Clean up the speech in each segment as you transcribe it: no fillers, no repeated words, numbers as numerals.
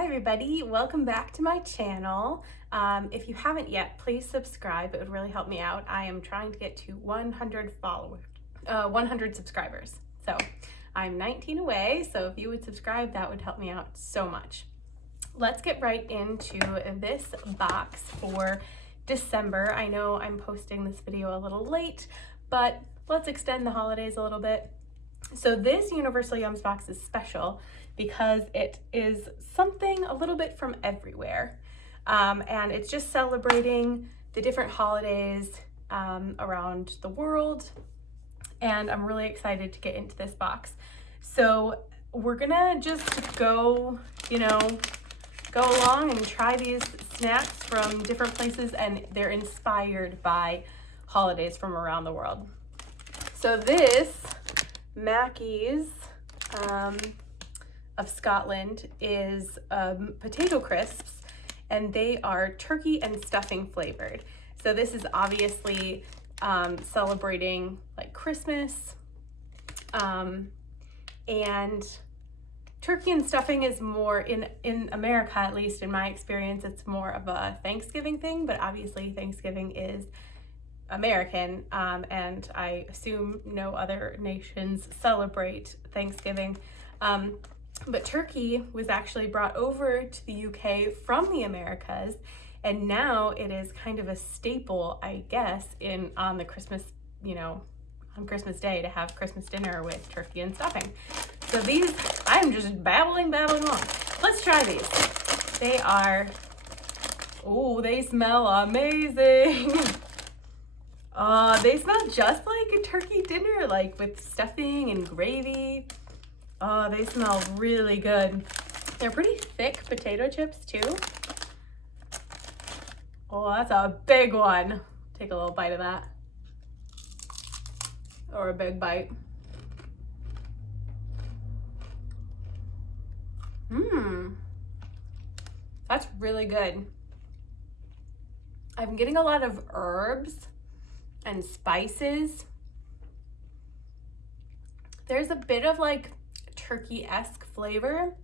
Hi everybody, welcome back to my channel. If you haven't yet, please subscribe. It would really help me out. I am trying to get to 100 subscribers. So I'm 19 away, so if you would subscribe, that would help me out so much. Let's get right into this box for December. I know I'm posting this video a little late, but let's extend the holidays a little bit. So this Universal Yums box is special because it is something a little bit from everywhere. And it's just celebrating the different holidays around the world. And I'm really excited to get into this box. So we're gonna just go along and try these snacks from different places, and they're inspired by holidays from around the world. So this Mackey's of Scotland is potato crisps, and they are turkey and stuffing flavored. So this is obviously celebrating like Christmas, and turkey and stuffing is more in America, at least in my experience, it's more of a Thanksgiving thing, but obviously Thanksgiving is American, and I assume no other nations celebrate Thanksgiving. But turkey was actually brought over to the UK from the Americas, and now it is kind of a staple, I guess, on the Christmas, on Christmas Day to have Christmas dinner with turkey and stuffing. So these, I'm just babbling on. Let's try these. They are, oh, they smell amazing. They smell just like a turkey dinner, like with stuffing and gravy. They smell really good. They're pretty thick potato chips too. Oh, that's a big one. Take a little bite of that. Or a big bite. That's really good. I'm getting a lot of herbs and spices. There's a bit of like turkey-esque flavor,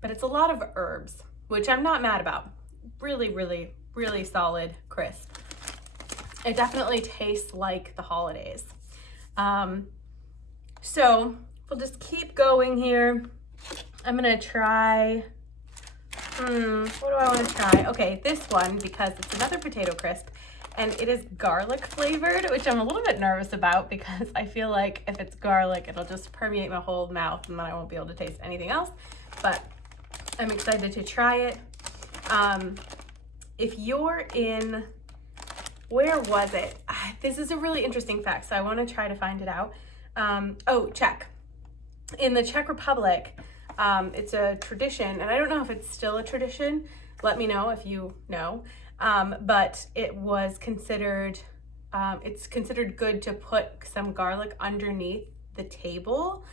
but it's a lot of herbs, which I'm not mad about. Really solid crisp. It definitely tastes like the holidays. So we'll just keep going here. I'm gonna try, what do I wanna try? Okay, this one, because it's another potato crisp, and it is garlic flavored, which I'm a little bit nervous about because I feel like if it's garlic, it'll just permeate my whole mouth and then I won't be able to taste anything else. But I'm excited to try it. If you're in, where was it? This is a really interesting fact, so I want to try to find it out. Czech. In the Czech Republic, it's a tradition, and I don't know if it's still a tradition. Let me know if you know. But it was considered, it's considered good to put some garlic underneath the table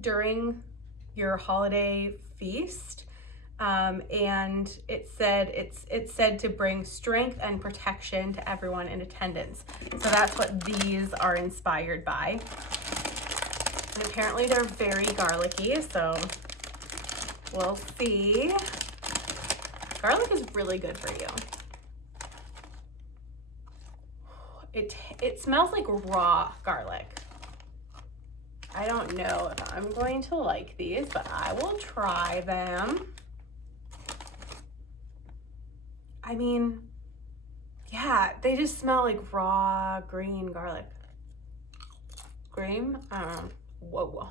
during your holiday feast. And it's said to bring strength and protection to everyone in attendance. So that's what these are inspired by. And apparently they're very garlicky, so we'll see. Garlic is really good for you. It smells like raw garlic. I don't know if I'm going to like these, but I will try them. I mean, yeah, they just smell like raw green garlic. Green? Whoa.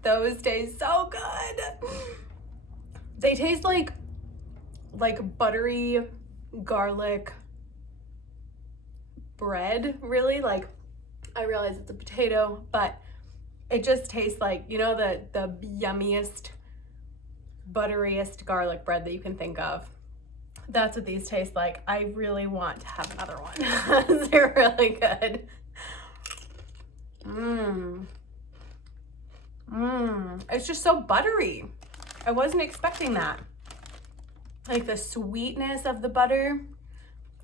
Those taste so good. They taste like buttery garlic bread, really. Like, I realize it's a potato, but it just tastes like, the yummiest, butteriest garlic bread that you can think of. That's what these taste like. I really want to have another one. They're really good. It's just so buttery. I wasn't expecting that. Like the sweetness of the butter.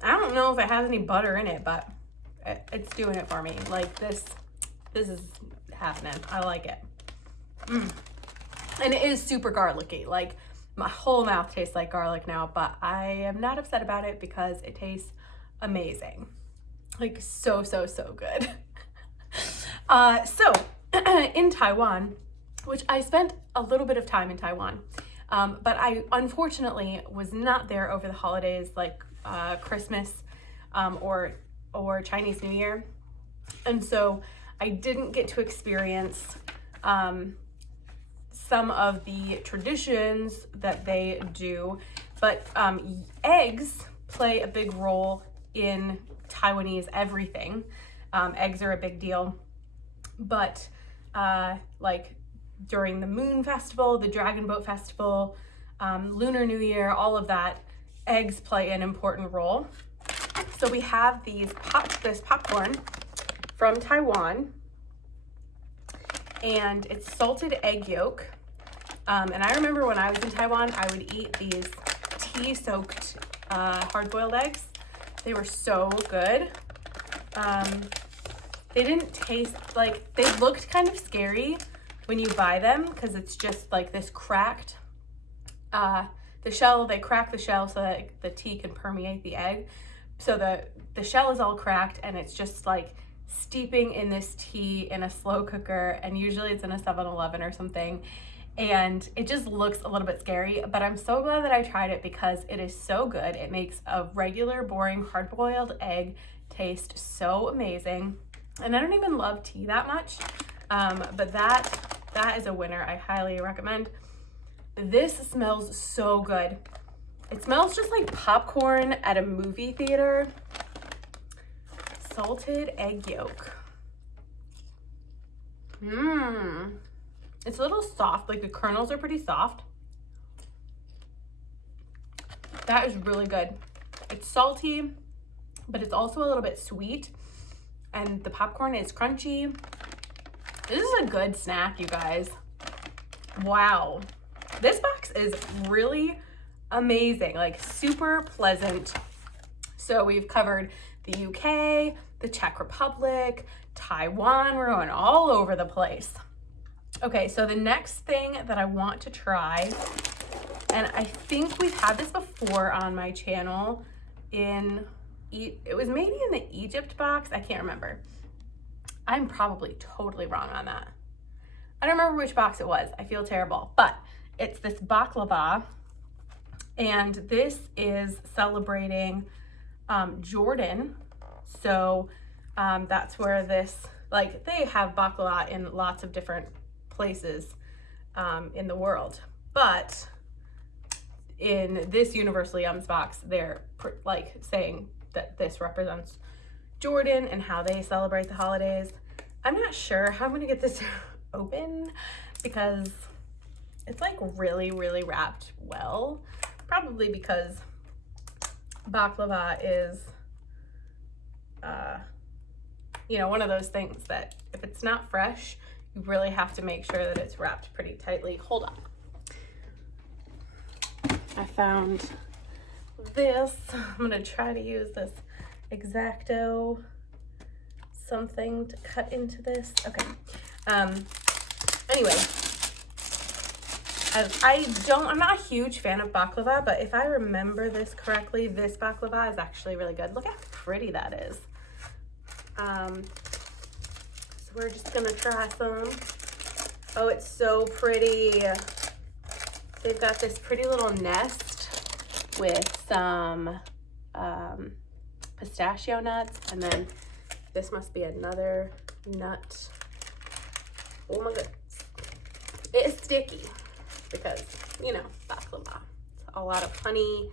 I don't know if it has any butter in it, but it's doing it for me. Like this this is happening. I like it. And it is super garlicky. Like, my whole mouth tastes like garlic now, but I am not upset about it because it tastes amazing. Like, so, so, so good. So in Taiwan, which I spent a little bit of time in Taiwan, but I unfortunately was not there over the holidays, like Christmas or Chinese New Year. And so I didn't get to experience some of the traditions that they do, but eggs play a big role in Taiwanese everything. Eggs are a big deal, but like during the Moon Festival, the Dragon Boat Festival, Lunar New Year, all of that, eggs play an important role. So we have this popcorn from Taiwan, and it's salted egg yolk. And I remember when I was in Taiwan, I would eat these tea-soaked hard-boiled eggs. They were so good. They didn't taste like, they looked kind of scary when you buy them because it's just like this cracked, the shell, they crack the shell so that the tea can permeate the egg. So the shell is all cracked and it's just like steeping in this tea in a slow cooker, and usually it's in a 7-Eleven or something. And it just looks a little bit scary, but I'm so glad that I tried it because it is so good. It makes a regular, boring, hard-boiled egg taste so amazing. And I don't even love tea that much, but that is a winner. I highly recommend. This smells so good. It smells just like popcorn at a movie theater. Salted egg yolk. It's a little soft, like the kernels are pretty soft. That is really good. It's salty, but it's also a little bit sweet, and the popcorn is crunchy. This is a good snack, you guys. Wow. This box is really amazing, like super pleasant. So we've covered the UK, the Czech Republic, Taiwan. We're going all over the place. Okay, so the next thing that I want to try, and I think we've had this before on my channel it was maybe in the Egypt box. I can't remember. I'm probably totally wrong on that. I don't remember which box it was. I feel terrible, but it's this baklava, and this is celebrating Jordan. So that's where this, like, they have baklava in lots of different places in the world, but in this Universal Yums box, they're like saying that this represents Jordan and how they celebrate the holidays. I'm not sure how I'm gonna get this open because it's like really, really wrapped well, probably because baklava is you know, one of those things that if it's not fresh, you really have to make sure that it's wrapped pretty tightly. Hold on. I found this. I'm gonna try to use this X-Acto something to cut into this. Okay. Anyway, I'm not a huge fan of baklava, but if I remember this correctly, this baklava is actually really good. Look how pretty that is. So we're just gonna try some. Oh, it's so pretty. They've got this pretty little nest with some pistachio nuts, and then this must be another nut. Oh my goodness. It is sticky because, you know, baklava. It's a lot of honey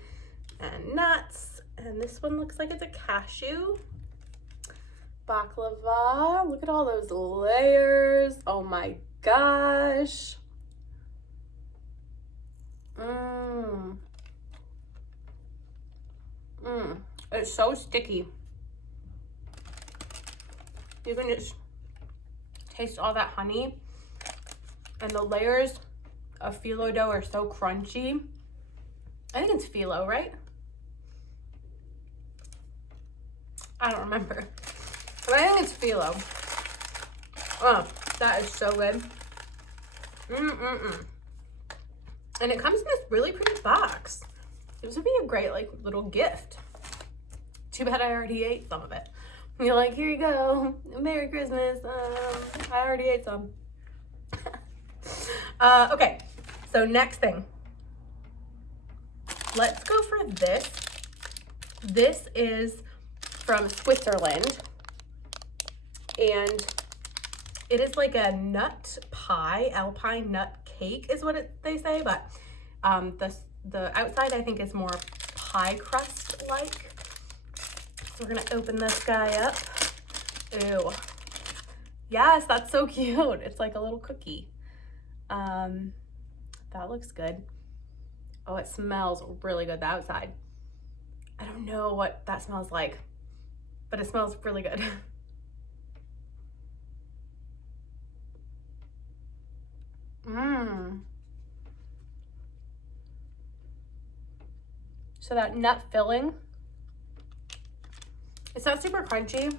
and nuts, and this one looks like it's a cashew. Baklava, look at all those layers. Oh my gosh. It's so sticky. You can just taste all that honey, and the layers of phyllo dough are so crunchy. I think it's phyllo, right? I don't remember, but I think it's phyllo. Oh, that is so good. And it comes in this really pretty box. This would be a great like little gift. Too bad I already ate some of it. You're like, here you go. Merry Christmas. I already ate some. Okay, so next thing. Let's go for this. This is from Switzerland. And it is like a nut pie, alpine nut cake is what they say, but the outside I think is more pie crust like. So we're gonna open this guy up. Ew. Yes, that's so cute. It's like a little cookie. That looks good. Oh, it smells really good, the outside. I don't know what that smells like, but it smells really good. So that nut filling, it's not super crunchy.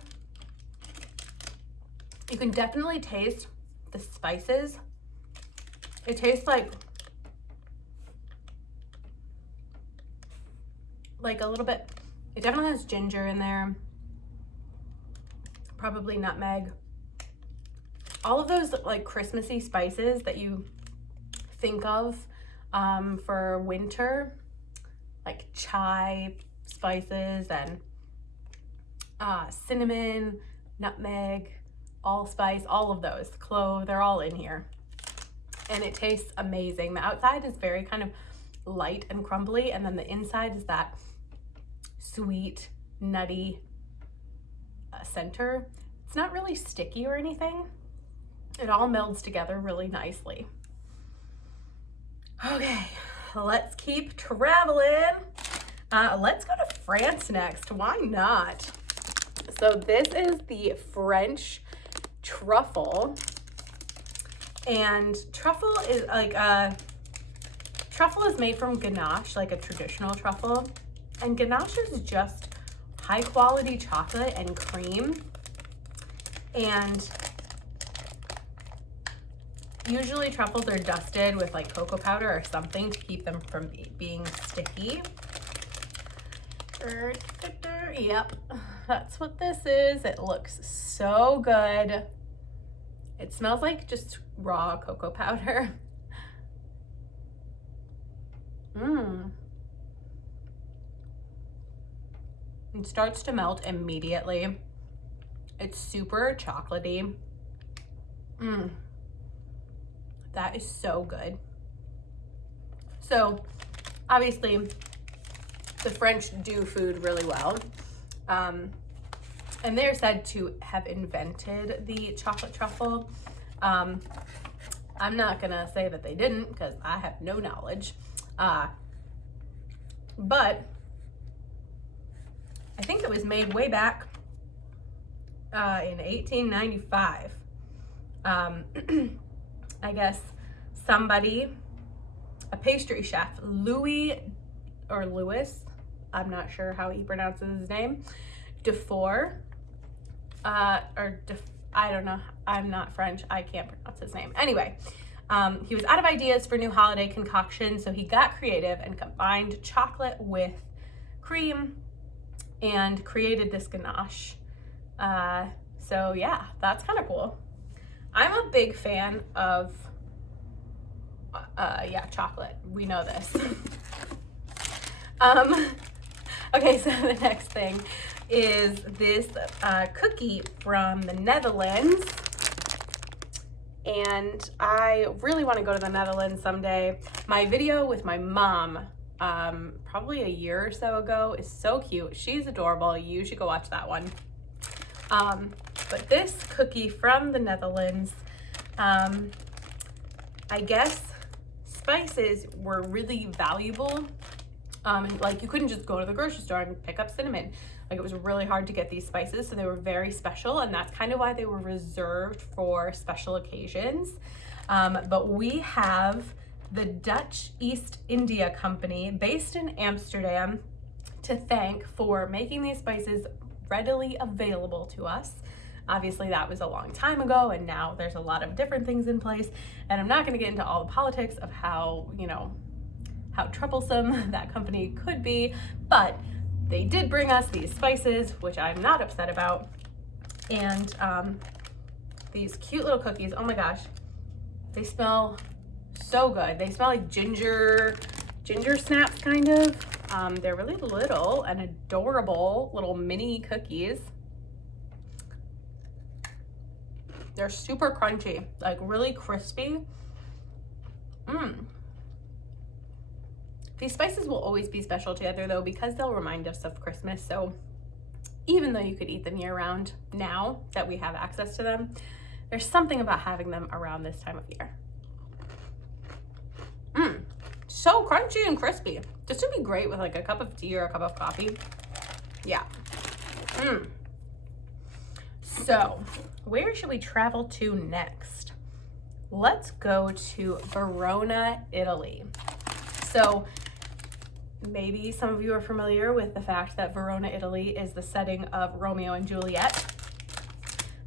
You can definitely taste the spices. It tastes like a little bit, it definitely has ginger in there, probably nutmeg. All of those like Christmassy spices that you think of for winter, like chai spices and cinnamon, nutmeg, allspice, all of those, clove, they're all in here. And it tastes amazing. The outside is very kind of light and crumbly, and then the inside is that sweet, nutty center. It's not really sticky or anything. It all melds together really nicely. Okay, let's keep traveling. Let's go to France next. Why not? So this is the French truffle. And truffle is like truffle is made from ganache, like a traditional truffle. And ganache is just high quality chocolate and cream. And usually truffles are dusted with like cocoa powder or something to keep them from being sticky. Yep, that's what this is. It looks so good. It smells like just raw cocoa powder. It starts to melt immediately. It's super chocolatey. That is so good. So obviously the French do food really well. And they're said to have invented the chocolate truffle. I'm not gonna say that they didn't because I have no knowledge. But I think it was made way back in 1895. I guess somebody, a pastry chef, Louis, I'm not sure how he pronounces his name, Dufour, I don't know, I'm not French, I can't pronounce his name. Anyway, he was out of ideas for new holiday concoctions, so he got creative and combined chocolate with cream and created this ganache. So yeah, that's kind of cool. I'm a big fan of, chocolate. We know this. Okay, so the next thing is this cookie from the Netherlands. And I really want to go to the Netherlands someday. My video with my mom, probably a year or so ago, is so cute. She's adorable. You should go watch that one. But this cookie from the Netherlands, I guess spices were really valuable. Like you couldn't just go to the grocery store and pick up cinnamon. Like it was really hard to get these spices, so they were very special, and that's kind of why they were reserved for special occasions. But we have the Dutch East India Company based in Amsterdam to thank for making these spices readily available to us. Obviously that was a long time ago, and now there's a lot of different things in place, and I'm not going to get into all the politics of how, you know, how troublesome that company could be, but they did bring us these spices, which I'm not upset about, and these cute little cookies. Oh my gosh, they smell so good. They smell like ginger snaps, kind of. They're really little and adorable little mini cookies. They're super crunchy, like really crispy. These spices will always be special together though, because they'll remind us of Christmas. So even though you could eat them year round, now that we have access to them, there's something about having them around this time of year. So crunchy and crispy. This would be great with like a cup of tea or a cup of coffee. Yeah. So where should we travel to next? Let's go to Verona, Italy. So maybe some of you are familiar with the fact that Verona, Italy is the setting of Romeo and Juliet.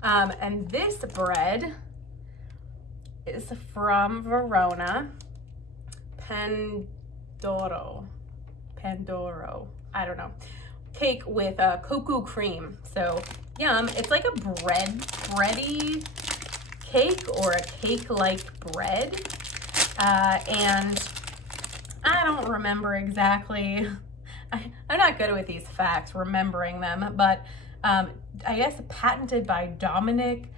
And this bread is from Verona, Pandoro, I don't know. Cake with cocoa cream. So yum. It's like a bready cake, or a cake-like bread. And I don't remember exactly. I'm not good with these facts, remembering them, but I guess patented by Dominic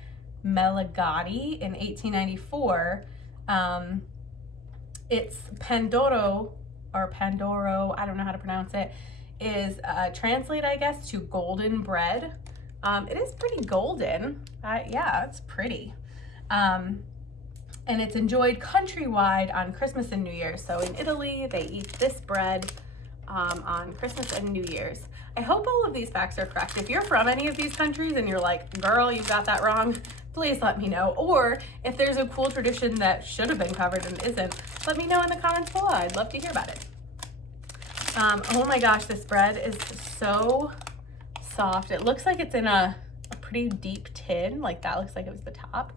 Meligatti in 1894. It's Pandoro, or Pandoro, I don't know how to pronounce it, is translated, I guess, to golden bread. It is pretty golden. Yeah, it's pretty. And it's enjoyed countrywide on Christmas and New Year's. So in Italy, they eat this bread on Christmas and New Year's. I hope all of these facts are correct. If you're from any of these countries and you're like, girl, you got that wrong, please let me know. Or if there's a cool tradition that should have been covered and isn't, let me know in the comments below. I'd love to hear about it. Oh my gosh, this bread is so soft. It looks like it's in a pretty deep tin. Like that looks like it was the top.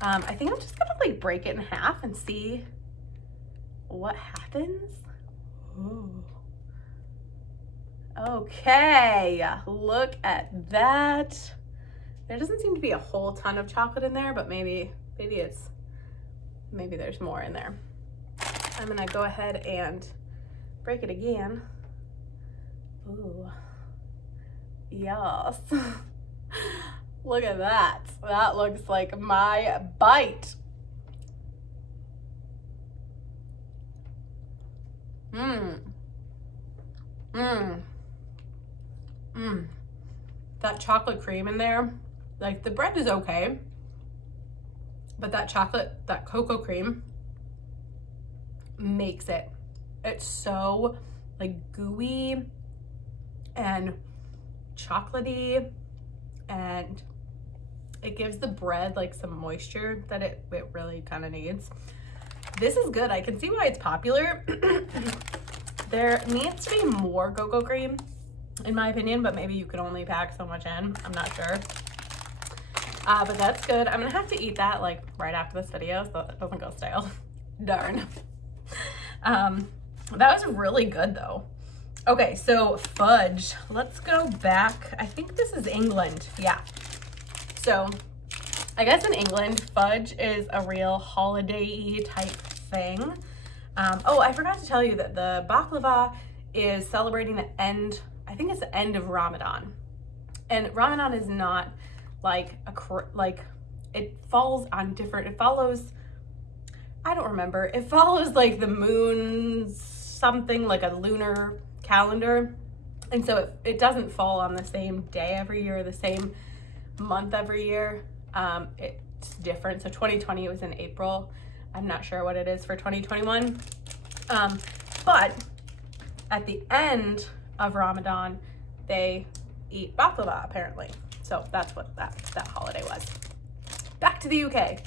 I think I'm just gonna like break it in half and see what happens. Ooh. Okay, look at that. There doesn't seem to be a whole ton of chocolate in there, but maybe there's more in there. I'm gonna go ahead and break it again. Ooh, yes. Look at that. That looks like my bite. That chocolate cream in there, like the bread is okay, but that chocolate, that cocoa cream makes it. It's so like gooey and chocolatey, and it gives the bread like some moisture that it really kind of needs. This is good. I can see why it's popular. There needs to be more cocoa cream, in my opinion, but maybe you can only pack so much in. I'm not sure. But that's good. I'm gonna have to eat that like right after this video so it doesn't go stale. Darn. That was really good though. Okay, so fudge. Let's go back. I think this is England. Yeah. So I guess in England, fudge is a real holiday-y type thing. Oh, I forgot to tell you that the baklava is celebrating the end, I think it's the end of Ramadan. And Ramadan is not like it falls on different, it follows, I don't remember, it follows like the moon's something, like a lunar calendar. And so it doesn't fall on the same day every year, the same month every year. It's different. So 2020, it was in April. I'm not sure what it is for 2021. But at the end of Ramadan, they eat baklava apparently. So that's what that holiday was. Back to the UK.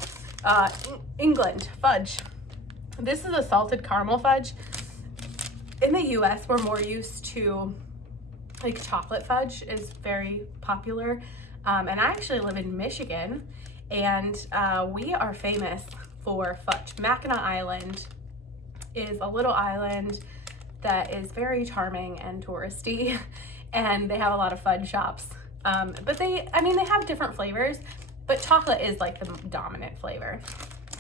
England, fudge. This is a salted caramel fudge. In the US, we're more used to like chocolate fudge is very popular. And I actually live in Michigan, and we are famous for fudge. Mackinac Island is a little island that is very charming and touristy, and they have a lot of fudge shops. But they have different flavors, but chocolate is like the dominant flavor.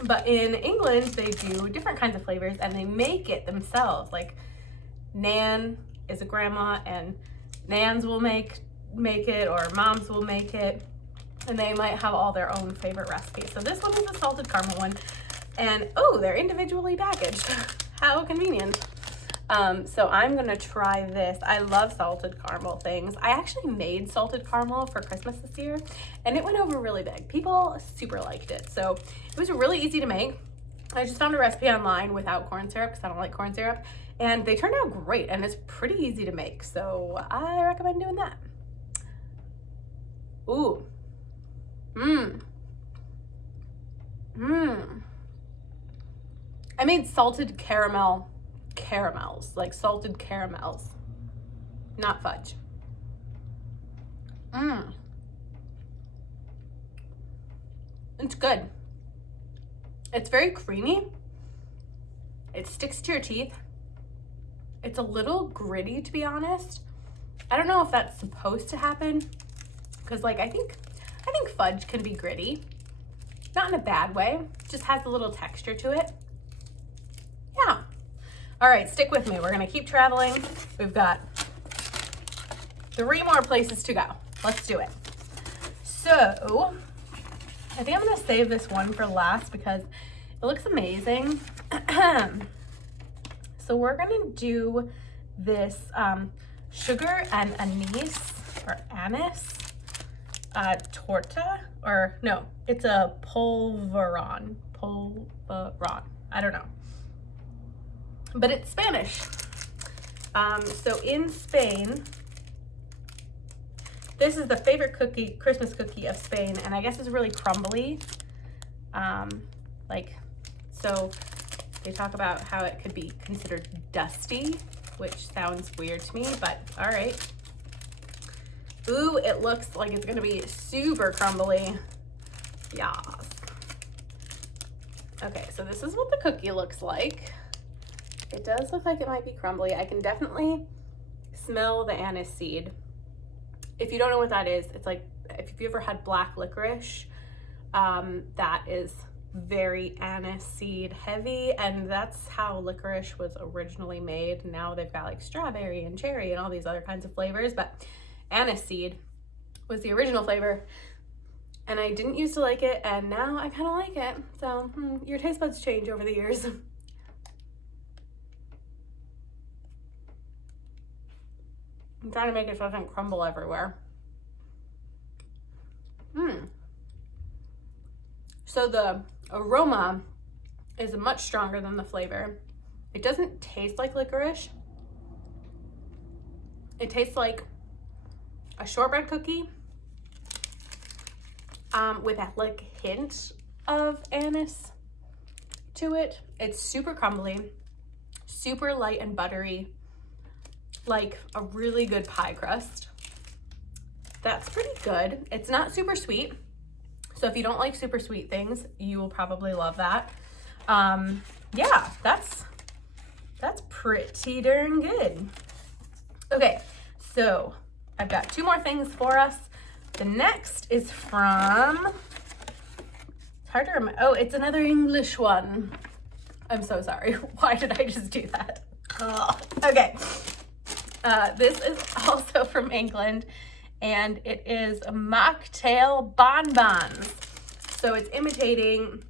But in England, they do different kinds of flavors, and they make it themselves. Like Nan is a grandma, and Nans will make it, or moms will make it, and they might have all their own favorite recipes. So this one is a salted caramel one, and oh, they're individually packaged. How convenient. So I'm gonna try this. I love salted caramel things. I actually made salted caramel for Christmas this year, and it went over really big. People super liked it. So it was really easy to make. I just found a recipe online without corn syrup because I don't like corn syrup, and they turned out great, and it's pretty easy to make. So I recommend doing that. Ooh. I made salted caramels, like salted caramels, not fudge. It's good. It's very creamy. It sticks to your teeth. It's a little gritty, to be honest. I don't know if that's supposed to happen, because like I think fudge can be gritty, not in a bad way. It just has a little texture to it. Yeah. All right, stick with me. We're gonna keep traveling. We've got 3 more places to go. Let's do it. So I think I'm gonna save this one for last because it looks amazing. So we're gonna do this sugar and anise torta, or no, it's a polvoron. I don't know. But it's Spanish. So in Spain, this is the favorite Christmas cookie of Spain, and I guess it's really crumbly. So they talk about how it could be considered dusty, which sounds weird to me, but all right. Ooh, it looks like it's gonna be super crumbly. Yes. Okay, so this is what the cookie looks like. It does look like it might be crumbly. I can definitely smell the anise seed. If you don't know what that is, it's like, if you ever had black licorice, that is very anise seed heavy, and that's how licorice was originally made. Now they've got like strawberry and cherry and all these other kinds of flavors, but anise seed was the original flavor, and I didn't used to like it, and now I kind of like it. So your taste buds change over the years. I'm trying to make it so it doesn't crumble everywhere. So the aroma is much stronger than the flavor. It doesn't taste like licorice. It tastes like a shortbread cookie with a like hint of anise to it. It's super crumbly, super light and buttery, like a really good pie crust. That's pretty good. It's not super sweet, so if you don't like super sweet things, you will probably love that. Yeah, that's pretty darn good. Okay, so I've got 2 more things for us. The next is from, it's hard to remember. Oh, it's another English one. I'm so sorry. Why did I just do that? Oh, okay. This is also from England, and it is mocktail bonbons. So it's imitating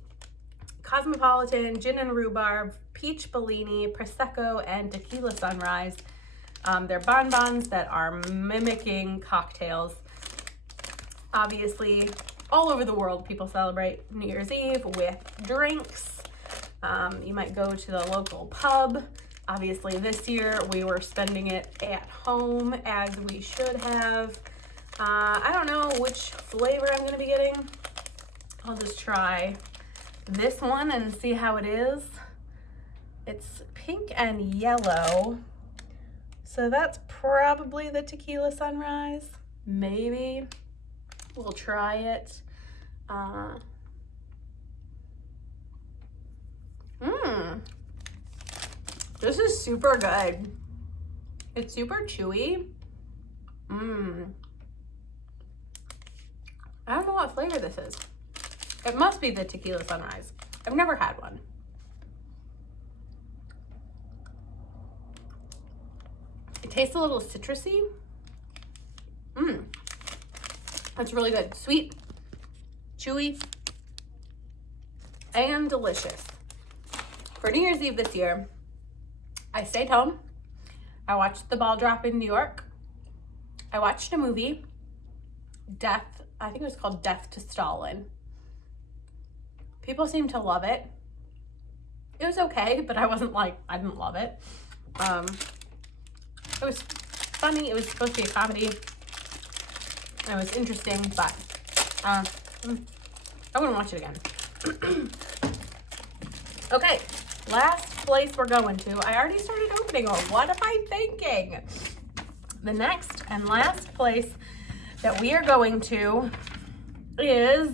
Cosmopolitan, gin and rhubarb, peach Bellini, Prosecco, and tequila sunrise. They're bonbons that are mimicking cocktails. Obviously, all over the world, people celebrate New Year's Eve with drinks. You might go to the local pub. Obviously, this year we were spending it at home, as we should have. I don't know which flavor I'm gonna be getting. I'll just try this one and see how it is. It's pink and yellow. So that's probably the tequila sunrise, maybe. We'll try it. This is super good. It's super chewy. I don't know what flavor this is. It must be the Tequila Sunrise. I've never had one. It tastes a little citrusy. That's really good. Sweet, chewy, and delicious. For New Year's Eve this year, I stayed home. I watched the ball drop in New York. I watched a movie, I think it was called Death to Stalin. People seem to love it. It was okay, but I didn't love it. It was funny. It was supposed to be a comedy. It was interesting, but I wouldn't watch it again. Okay, last place we're going to. I already started opening, or what am I thinking? The next and last place that we are going to is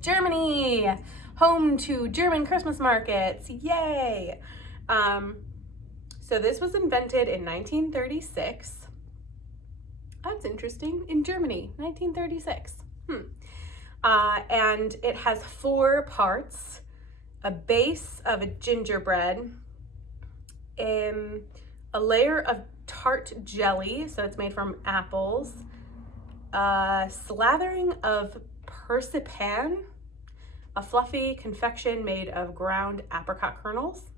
Germany, home to German Christmas markets. Yay! So this was invented in 1936. That's interesting. In Germany, 1936. And it has 4 parts: a base of a gingerbread, a layer of tart jelly, so it's made from apples, a slathering of persipan, a fluffy confection made of ground apricot kernels,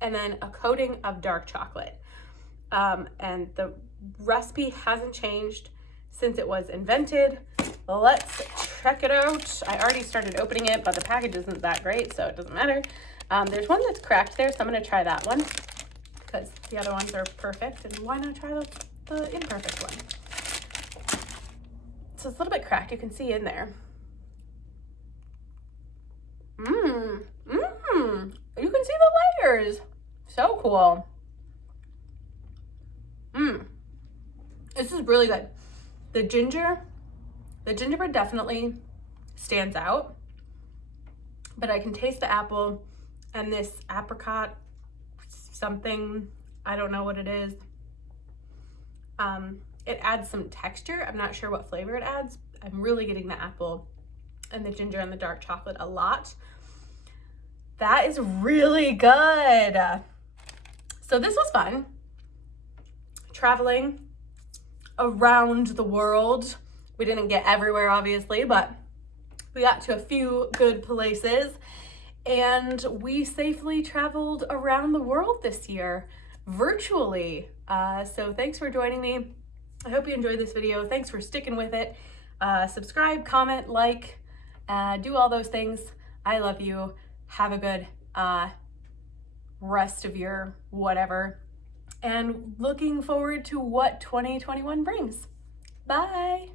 and then a coating of dark chocolate. And the recipe hasn't changed since it was invented. Let's check it out. I already started opening it, but the package isn't that great, so it doesn't matter. There's one that's cracked there, so I'm gonna try that one because the other ones are perfect, and why not try the imperfect one? So it's a little bit cracked, you can see in there. You can see the layers. So cool. This is really good. The gingerbread definitely stands out, but I can taste the apple and this apricot something, I don't know what it is. It adds some texture. I'm not sure what flavor it adds. I'm really getting the apple and the ginger and the dark chocolate a lot. That is really good. So this was fun. Traveling around the world. We didn't get everywhere, obviously, but we got to a few good places, and we safely traveled around the world this year virtually. So thanks for joining me. I hope you enjoyed this video. Thanks for sticking with it. Subscribe, comment, like, do all those things. I love you. Have a good rest of your whatever, and looking forward to what 2021 brings. Bye.